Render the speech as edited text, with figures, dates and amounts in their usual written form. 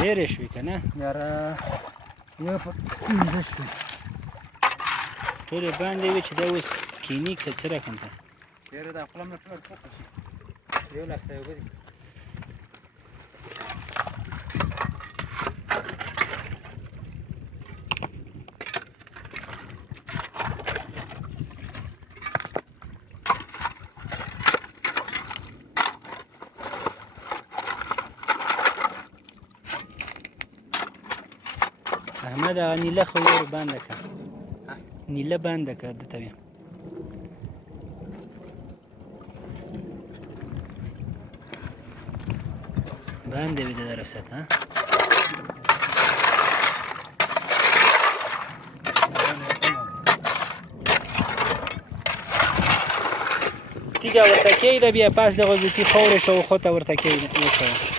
ډېرې شوې که نه یاره یو په 15 شوې ټولې باندې وي چې دا اوس کیني که څه رقم ده یاره دا خوله مې ټوله پوکه شي 1 لک ته اوبه دي احمد هغه نیله خو ور بنده کړه نیله بنده کړه دته ویم بنده وي د رسد ها تیږه ورته کېږده بیا پاس دغه زیتي خاورې شاوخوا ته ورته وکړه